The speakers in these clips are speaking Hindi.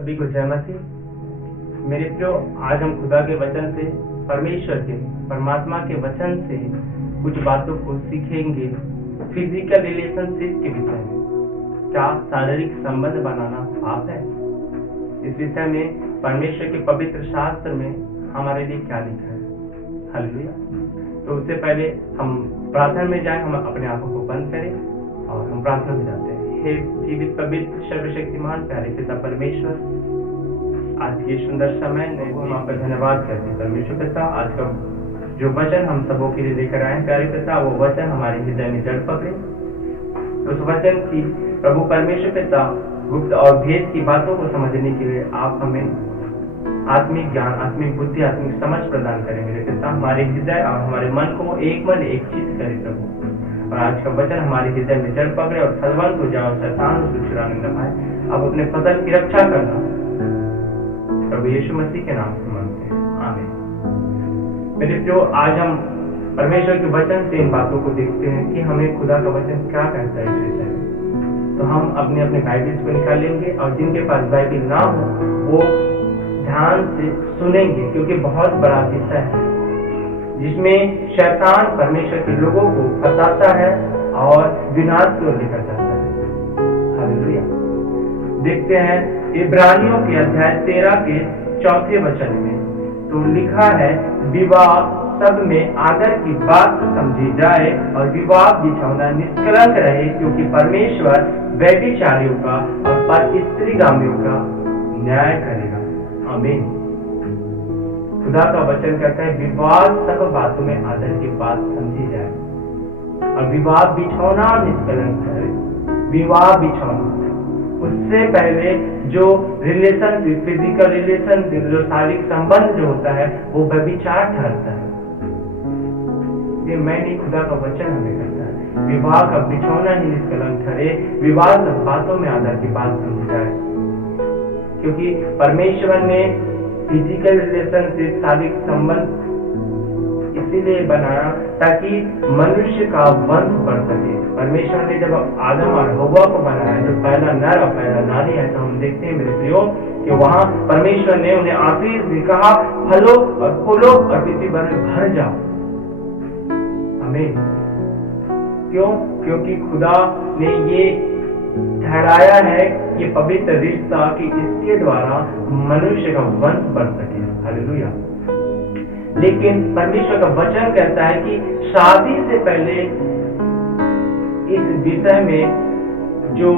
सभी को जय मसीह। मेरे प्रियो, आज हम खुदा के वचन से, परमेश्वर के, परमात्मा के वचन से कुछ बातों को सीखेंगे। फिजिकल रिलेशनशिप के विषय में, क्या शारीरिक संबंध बनाना पाप है? इस विषय में परमेश्वर के पवित्र शास्त्र में हमारे लिए क्या लिखा है? हालेलुया। तो उससे पहले हम प्रार्थना में जाएं, हम अपने आंखों को बंद करें और हम प्रार्थना में जाते हैं। हे जीवित पवित्र सर्वशक्तिमान प्यारे पिता परमेश्वर, आज के सुंदर समय हम आपका धन्यवाद करते हैं परमेश्वर पिता। आज का जो वचन हम सबों के लिए लेकर आए प्यारे पिता, वो वचन हमारे हृदय में जड़ पकड़े। उस वचन की प्रभु परमेश्वर पिता गुप्त और भेद की बातों को समझने के लिए आप हमें आत्मिक ज्ञान, आत्मिक बुद्धि, आत्मिक समझ प्रदान करें मेरे पिता। हमारे हृदय और हमारे मन को एक मन एक चित्त करे प्रभु, और आज का वचन हमारे हृदय में जड़ पकड़े और फलवंत हो जाओ, शैतान उसको चुराने न पाए। अब अपने फसल की रक्षा करना प्रभु यीशु मसीह के नाम से मांगते हैं, आमीन। मेरे प्रियो, आज हम परमेश्वर के वचन से इन बातों को देखते हैं कि हमें खुदा का वचन क्या कहता है इस विषय में। तो हम अपने अपने बाइबल्स को निकालेंगे और जिनके पास बाइबल ना हो वो ध्यान से सुनेंगे, क्योंकि बहुत बड़ा विषय है जिसमें शैतान परमेश्वर के लोगों को फंसाता है और विनाश की ओर लेकर जाता है। हालेलुया। देखते हैं इब्रानियों के अध्याय 13 के 4 वचन में, तो लिखा है, विवाह सब में आदर की बात समझी जाए और विवाह बिछौना निष्कलंक रहे, क्योंकि परमेश्वर व्यभिचारियों का और परस्त्रीगामियों का न्याय करेगा। आमीन। खुदा का वचन कहता है, विवाह सब बातों में आदर की बात समझी जाए और विवाह बिछौना निष्कलंक है। विवाह बिछौना, उससे पहले जो रिलेशन, फिजिकल रिलेशन, जो शारीरिक संबंध जो होता है वो व्यभिचार ठहरता है। ये मैं नहीं, खुदा का वचन हमें कहता है विवाह का बिछौना ही निष्कलंक ठहरे, विवाह सब बातों में आदर की बात समझी जाए, क्योंकि परमेश्वर ने फिजिकल रिलेशनशिप, शारीरिक संबंध इसीलिए बनाया ताकि मनुष्य का वंश बढ़ सके। परमेश्वर ने जब आदम और हव्वा को बनाया, जो पहला नर और पहला नारी है, तो हम देखते हैं मेरे प्रियो कि वहां परमेश्वर ने उन्हें आशीष भी कहा, फलो और फूलो और पृथ्वी पर भर जाओ। आमीन। क्यों? क्योंकि खुदा ने ये ठहराया है ये पवित्र रिश्ता कि इसके द्वारा मनुष्य का वंश बढ़ सके। हालेलुया। लेकिन परमेश्वर का वचन कहता है कि शादी से पहले इस विषय में जो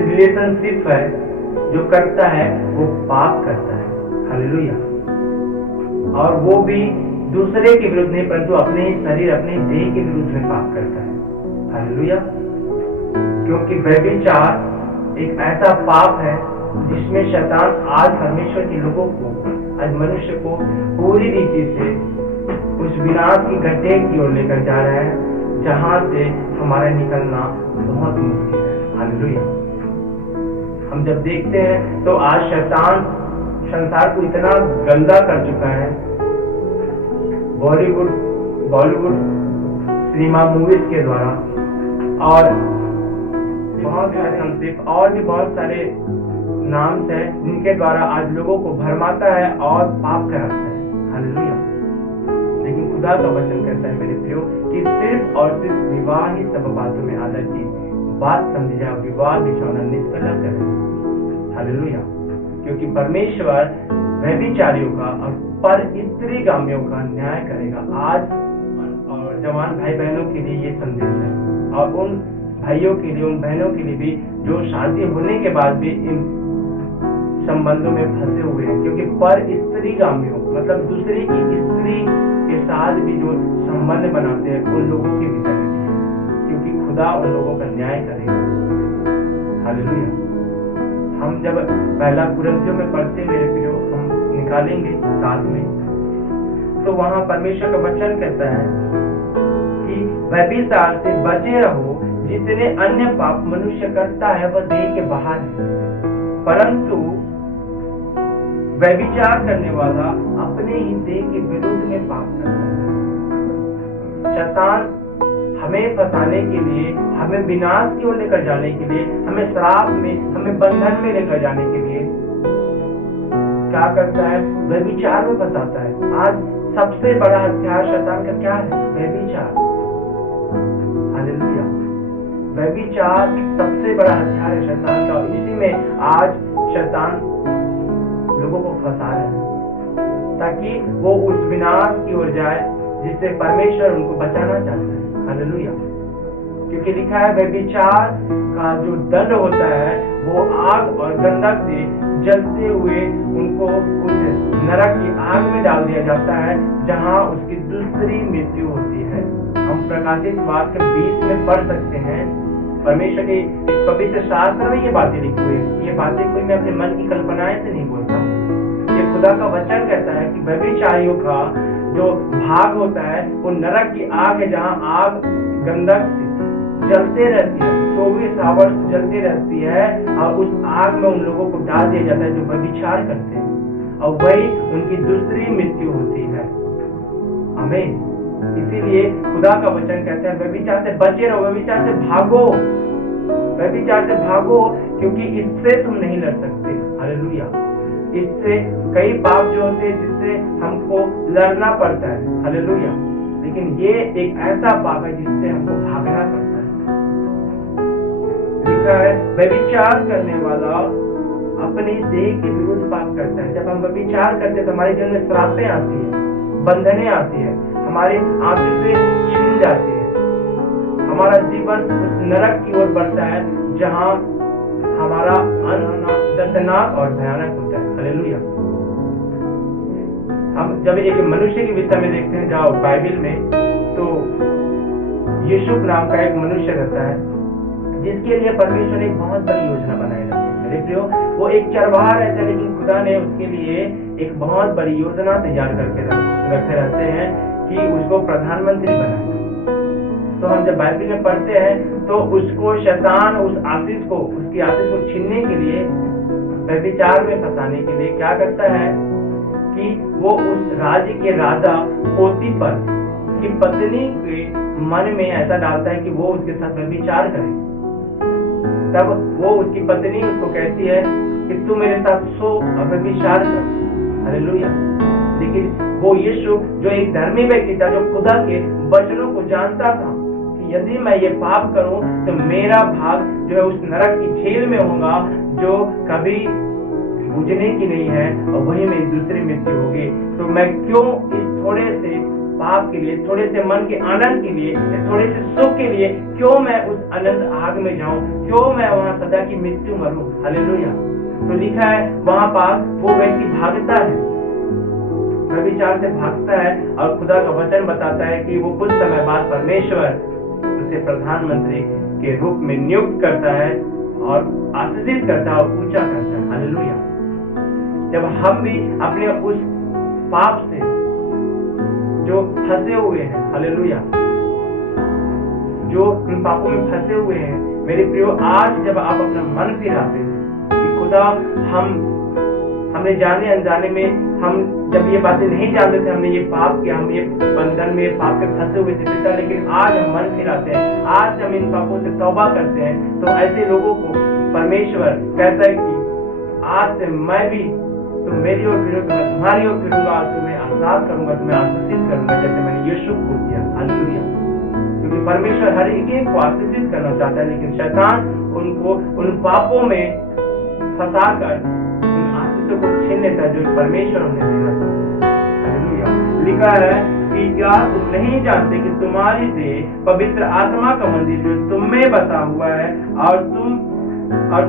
रिलेशनशिप है, जो करता है वो पाप करता है। हालेलुया। और वो भी दूसरे के विरुद्ध नहीं, परंतु अपने ही शरीर, अपने देह के विरुद्ध में पाप करता है। हालेलुया। क्योंकि व्यभिचार एक ऐसा पाप है जिसमें शैतान आज परमेश्वर के लोगों को, आज मनुष्य को पूरी रीति से उस विनाश की गड्ढे की ओर लेकर जा रहा है, जहां से हमारा निकलना बहुत मुश्किल है। हालेलुया। हम जब देखते हैं तो आज शैतान संसार को इतना गंदा कर चुका है, बॉलीवुड सिनेमा मूवीज के द्वारा, और बहुत सारे और भी बहुत सारे नाम है जिनके द्वारा आज लोगों को भरमाता है और पाप कराता है। हालेलुया। लेकिन खुदा का वचन कहता है मेरे प्रियो कि सिर्फ और सिर्फ विवाह ही सब बातों में आदर की बात समझी जाए, विवाह बिछौना निष्कलंक करे। हालेलुया। क्योंकि परमेश्वर व्यभिचारियों का और परस्त्रीगामियों का न्याय करेगा। आज और जवान भाई बहनों के लिए ये संदेश है, और उन भाइयों के लिए, उन बहनों के लिए भी जो शादी होने के बाद भी इन संबंधों में फंसे हुए हैं, क्योंकि परस्त्रीगामियों मतलब दूसरे की स्त्री के साथ भी जो संबंध बनाते हैं उन लोगों के विषय में, क्योंकि खुदा उन लोगों का न्याय करेगा। हालेलुया। हम जब पहला कुरिन्थियों में पढ़ते मेरे प्रियो, हम निकालेंगे साथ में, तो वहां परमेश्वर का वचन कहता है कि व्यभिचार से बचे रहो, जितने अन्य पाप मनुष्य करता है वह देह के बाहर है, परंतु व्यभिचार करने वाला अपने ही देह के विरुद्ध में पाप करता है। शैतान हमें फंसाने के लिए, हमें विनाश की ओर लेकर जाने के लिए, हमें श्राप में, हमें बंधन में लेकर जाने के लिए क्या करता है, व्यभिचार में फंसाता है। आज सबसे बड़ा हथियार शैतान का क्या है? व्यभिचार। हालेलुया। व्यभिचार सबसे बड़ा हथियार है शैतान का, इसी में आज शैतान लोगों को फंसा रहा है ताकि वो उस विनाश की ओर जाए जिससे परमेश्वर उनको बचाना चाहता है। हालेलुया। क्योंकि लिखा है व्यभिचार का जो दंड होता है वो आग और गंधक से जलते हुए उनको उस नरक की आग में डाल दिया जाता है जहां उसकी दूसरी मृत्यु होती है। हम प्रकाशित वाक्य 20 में पढ़ सकते हैं। परमेश्वर के पवित्र शास्त्र में ये बातें लिखी हुई है। ये बातें कोई मैं अपने मन की कल्पनाएं से नहीं बोलता। ये खुदा का वचन कहता है कि व्यभिचारियों का जो भाग होता है वो नरक की आग है जहां आग गंधक से जलते रहती है, 24 आवर्स जलती रहती है और उस आग में उन लोगों को डाल दिया जाता है जो व्यभिचार करते हैं और वही उनकी दूसरी मृत्यु होती है। आमीन। इसीलिए खुदा का वचन कहता है व्यभिचार से बचे रहो, व्यभिचार से भागो, व्यभिचार से भागो, क्योंकि इससे तुम नहीं लड़ सकते। हालेलुया। इससे कई पाप जो होते हैं जिससे हमको लड़ना पड़ता है। हालेलुया। लेकिन ये एक ऐसा पाप है जिससे हमको भागना पड़ता है। लिखा है व्यभिचार करने वाला अपने देह के विरुद्ध पाप करता है। जब हम व्यभिचार करते हैं तो हमारे जीवन में श्रापें आती है, बंधनें आती है, हमारे आंखें छीन जाती है, हमारा जीवन उस नरक की ओर बढ़ता है जहां हमारा अंत दर्दनाक और भयानक होता है। हालेलुया। हम जब एक मनुष्य के विषय में देखते हैं जाओ बाइबल में, तो यीशु नाम का एक मनुष्य रहता है जिसके लिए परमेश्वर ने एक बहुत बड़ी योजना बनाई रहती है। मेरे प्रियो, वो एक चरवाहा रहता है लेकिन खुदा ने उसके लिए एक बहुत बड़ी योजना तैयार करके रखे रहते हैं कि उसको प्रधानमंत्री बनाए। तो हम जब बाइबल में पढ़ते हैं तो उसको शैतान उस आशीष को, उसकी आशीष को छीनने के लिए, व्यभिचार में फंसाने के लिए क्या करता है कि वो उस राज्य के राजा पोतीफर की पत्नी के मन में ऐसा डालता है कि वो उसके साथ व्यभिचार करे। तब वो उसकी पत्नी उसको कहती है कि तू मेरे साथ सो और व्यभिचार कर। हालेलुया। लेकिन वो यीशु जो एक धर्मी व्यक्ति था, जो खुदा के वचनों को जानता था कि यदि मैं ये पाप करूं तो मेरा भाग जो है उस नरक की झील में होगा जो कभी बुझने की नहीं है और वही मेरी दूसरी मृत्यु होगी। तो मैं क्यों इस थोड़े से पाप के लिए, थोड़े से मन के आनंद के लिए, थोड़े से सुख के लिए क्यों मैं उस अनंत आग में जाऊं, क्यों मैं वहां सदा की मृत्यु मरूं। हालेलुया। तो लिखा है वहां पास वो व्यक्ति भागता है, व्यभिचार से भागता है और खुदा का वचन बताता है कि वो कुछ समय बाद परमेश्वर उसे प्रधानमंत्री के रूप में नियुक्त करता है और आशीषित करता है और ऊंचा करता है। हालेलुया। जब हम भी अपने उस पाप से जो फंसे हुए हैं, हालेलुया, जो उन पापों में फंसे हुए हैं, मेरे प्रियो, आज जब आप अपना मन फिराते हैं कि खुदा हमने जाने अनजाने में, हम जब ये बातें नहीं जानते थे, हमने ये पाप किया, हम ये बंधन में पाप में फंसे हुए थे पिता, लेकिन आज हम मन फिराते हैं, आज हम इन पापों से तौबा करते हैं, तो ऐसे लोगों को परमेश्वर कहता है कि आज से मैं भी, तुम मेरी ओर फिरो तो मैं तुम्हारी ओर फिरूंगा, तुम्हें आशीर्वाद करूंगा, तुम्हें आशीषित करूंगा जैसे मैंने यीशु को किया। हालेलुया। क्योंकि परमेश्वर हर एक को आशीषित करना चाहता है, लेकिन शैतान उनको उन पापों में फंसाकर उन आशीषों को छीन लेता है जो परमेश्वर उन्हें देना चाहता है। हालेलुया। लिखा है कि क्या तुम नहीं जानते कि तुम्हारी देह पवित्र आत्मा का मंदिर जो तुम में बसा हुआ है और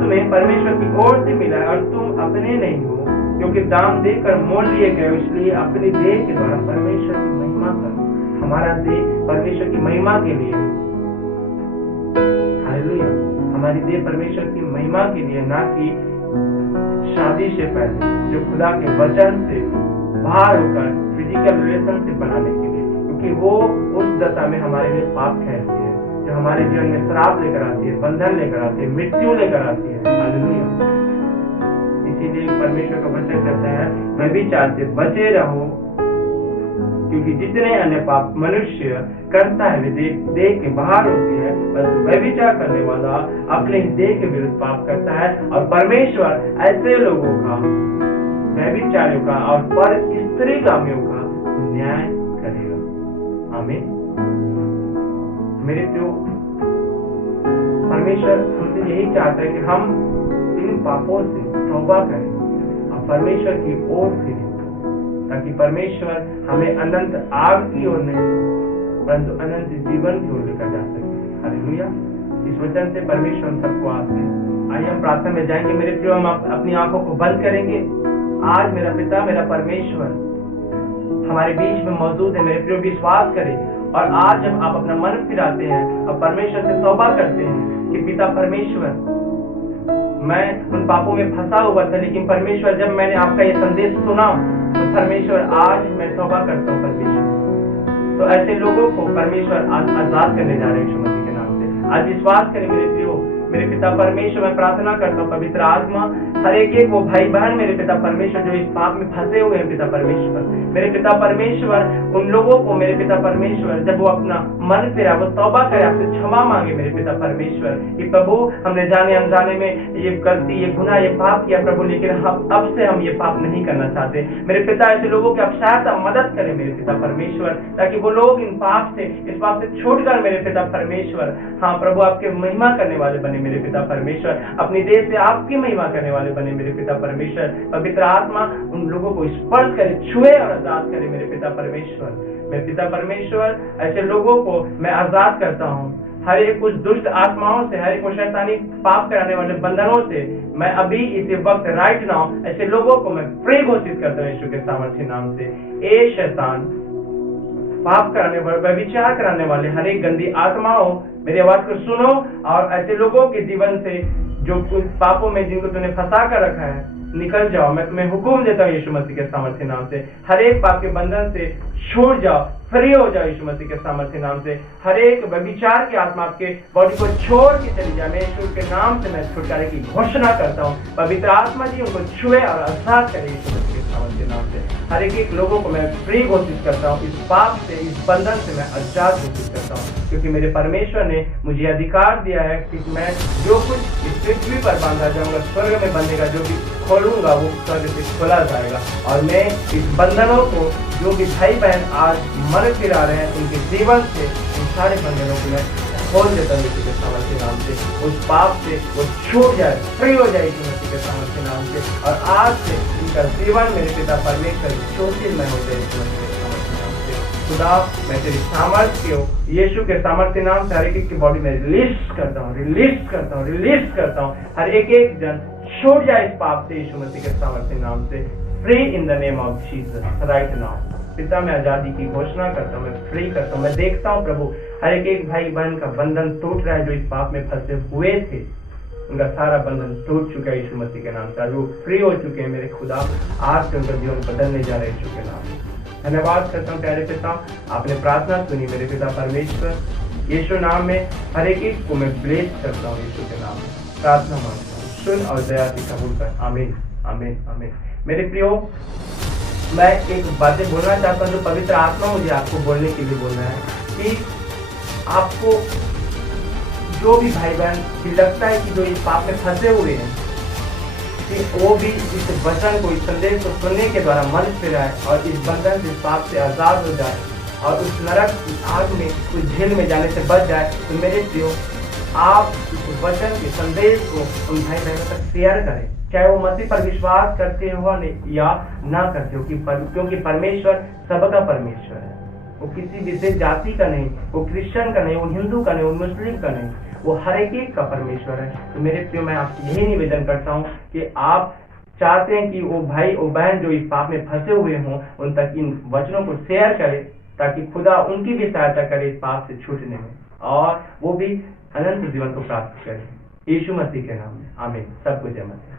तुम्हें परमेश्वर की ओर से मिला है और तुम अपने नहीं हो, क्योंकि दाम देकर मोल लिए गए, इसलिए अपनी देह के द्वारा परमेश्वर की महिमा करो। हमारा देह परमेश्वर की महिमा के लिए, हालेलुया, हमारी देह परमेश्वर की महिमा के लिए, ना कि शादी से पहले, जो खुदा के वचन से बाहर होकर फिजिकल रिलेशनशिप बनाने के लिए, क्योंकि वो उस दशा में हमारे लिए पाप ठहरती है, जो हमारे जीवन में श्राप लेकर आती है, बंधन लेकर आती है, मृत्यु लेकर आती है। हालेलुया। इसीलिए परमेश्वर का वचन कहता है व्यभिचार से बचे रहो, क्योंकि जितने अन्य पाप मनुष्य करता है वे देह के बाहर होती है, परंतु व्यभिचार करने वाला अपने देह के विरुद्ध पाप करता है। और परमेश्वर ऐसे लोगों का व्यभिचारियों का और पर स्त्रीगामियों का न्याय करेगा। आमीन। मेरे प्रियो, परमेश्वर हमसे यही चाहता है कि हम इन पापों से तौबा करें और परमेश्वर की ओर फिरें, ताकि परमेश्वर हमें अनंत आग की ओर नहीं परंतु अनंत जीवन की ओर लेकर जा सके। हालेलुया। इस वचन से परमेश्वर हम सबको आशीष। आइए हम प्रार्थना में जाएंगे। मेरे प्रियो, हम अपनी आंखों को बंद करेंगे। आज मेरा पिता, मेरा परमेश्वर हमारे बीच में मौजूद है। मेरे प्रियो, विश्वास करें और आज जब आप अपना मन फिराते हैं और परमेश्वर से तौबा करते हैं कि पिता परमेश्वर, मैं उन पापों में फंसा हुआ था, लेकिन परमेश्वर जब मैंने आपका ये संदेश सुना तो परमेश्वर आज मैं तौबा करता हूँ परमेश्वर। तो ऐसे लोगों को परमेश्वर आज आजाद करने जा रहे हैं यीशु मसीह के नाम से। आज विश्वास करें मेरे प्रियो। मेरे पिता परमेश्वर, मैं प्रार्थना करता हूँ पवित्र आत्मा हर एक वो भाई बहन मेरे पिता परमेश्वर जो इस पाप में फंसे हुए हैं पिता परमेश्वर, मेरे पिता परमेश्वर उन लोगों को मेरे पिता परमेश्वर जब वो अपना मन फिरा, वो तौबा करे, आपसे क्षमा मांगे मेरे पिता परमेश्वर कि प्रभु हमने जाने अनजाने में ये गलती, ये गुनाह, ये पाप किया प्रभु, लेकिन अब से हम ये पाप नहीं करना चाहते। मेरे पिता ऐसे लोगों की आप सहायता मदद करें मेरे पिता परमेश्वर, ताकि वो लोग इस पाप से छूटकर मेरे पिता परमेश्वर, हाँ प्रभु, आपके महिमा करने वाले बने मेरे पिता परमेश्वर, अपनी देश से आपकी महिमा करने वाले बने मेरे पिता परमेश्वर। पवित्र आत्मा उन लोगों को स्पर्श करे, छुए और आजाद करे मेरे पिता परमेश्वर। मेरे पिता परमेश्वर ऐसे लोगों को मैं आजाद करता हूँ हर एक कुछ दुष्ट आत्माओं से, हर एक शैतानी पाप कराने वाले बंधनों से। मैं अभी इसी वक्त राइट नाउ ऐसे लोगों को मैं फ्री घोषित करता हूँ यीशु के सामर्थ्य नाम से। ए शैतान, पाप कराने वाले, व्यभिचार कराने वाले हर एक गंदी आत्माओं, मेरी आवाज को सुनो और ऐसे लोगों के जीवन से जो कुछ पापों में जिनको तूने फंसा कर रखा है, निकल जाओ। मैं तुम्हें हुक्म देता हूँ यीशु मसीह के सामर्थ्य नाम से। हर एक पाप के बंधन से छूट जाओ, फ्री हो जाओ यीशु मसीह के सामर्थ्य नाम से। हर एक व्यभिचार की आत्मा आपके बॉडी को छोड़ के चली जाए। मैं यीशु के नाम से मैं छुटकारे की घोषणा करता हूँ। पवित्र आत्मा जी उनको छुए और आजाद करे यीशु मसीह के सामर्थ्य नाम से। हर एक लोगों को मैं फ्री घोषित करता हूँ, इस पाप से, इस बंधन से मैं आजाद घोषित करता हूँ, क्योंकि मेरे परमेश्वर ने मुझे अधिकार दिया है कि मैं जो कुछ इस पृथ्वी पर बांधा जाऊंगा स्वर्ग में बंधेगा, जो भी खोलूंगा वो स्वर्ग से खोला जाएगा। और मैं इस बंधनों को, जो भी भाई बहन आज मन फिरा रहे हैं, उनके जीवन से इन सारे बंधनों को मैं खोल देता हूँ यीशु के सामर्थ्य नाम से। उस पाप से वो छूट जाए, फ्री हो जाए यीशु मसीह के सामर्थ्य नाम से। और आज से इनका जीवन मेरे पिता परमेश्वर ज्योतिर्मय हो जाए यीशु मसीह के सामर्थ्य नाम से। खुदा, मैं तेरी सामर्थ्य को यीशु के सामर्थ्य नाम से हर एक की बॉडी में रिलीज करता हूँ, रिलीज करता हूँ, रिलीज करता हूँ। हर एक जन छूट जाए इस पाप से यीशु मसीह के सामर्थ्य नाम से। Free in the name of Jesus right now. पिता, मैं आजादी की घोषणा करता हूँ, मैं फ्री करता हूँ। मैं देखता हूँ प्रभु हर एक भाई बहन का बंधन टूट रहा है जो इस पाप में फंसे हुए थे, उनका सारा बंधन टूट चुका है यीशु मसीह के नाम से। वो फ्री हो चुके हैं मेरे खुदा। आज से उनका जीवन बदलने जा रहे हैं यीशु के नाम से। धन्यवाद करता हूँ प्यारे पिता, आपने प्रार्थना सुनी मेरे पिता परमेश्वर। यीशु नाम में हर एक को मैं ब्लेस करता हूँ यीशु के नाम में। प्रार्थना मांगता हूँ, सुन और दया से कबूल कर। आमीन, आमीन, आमीन। मेरे प्रियो, मैं एक बातें बोलना चाहता हूँ जो पवित्र आत्मा मुझे आपको बोलने के लिए बोलना है कि आपको जो भी भाई बहन लगता है कि जो इस पाप में फंसे हुए हैं, कि वो भी इस वचन को, इस संदेश को सुनने के द्वारा मन फिराए और इस बंधन से, इस पाप से आजाद हो जाए और उस नरक की आग में, उस झील में जाने से बच जाए। तो मेरे प्रियो, आप इस वचन के संदेश को उन भाई बहनों तक शेयर करें, चाहे वो मसीह पर विश्वास करते हो या ना करते हो, क्योंकि परमेश्वर सबका परमेश्वर है। वो किसी विशेष जाति का नहीं, वो क्रिश्चियन का नहीं, वो हिंदू का नहीं, वो मुस्लिम का नहीं, वो हर एक का परमेश्वर है। तो मेरे प्रियो, मैं आपसे यही निवेदन करता हूँ कि आप चाहते हैं कि वो भाई वो बहन जो इस पाप में फंसे हुए हों, उन तक इन वचनों को शेयर करें, ताकि खुदा उनकी भी सहायता करे इस पाप से छूटने में और वो भी अनंत जीवन को प्राप्त करें। यीशु मसीह के नाम में आमीन। सबको जय मसीह।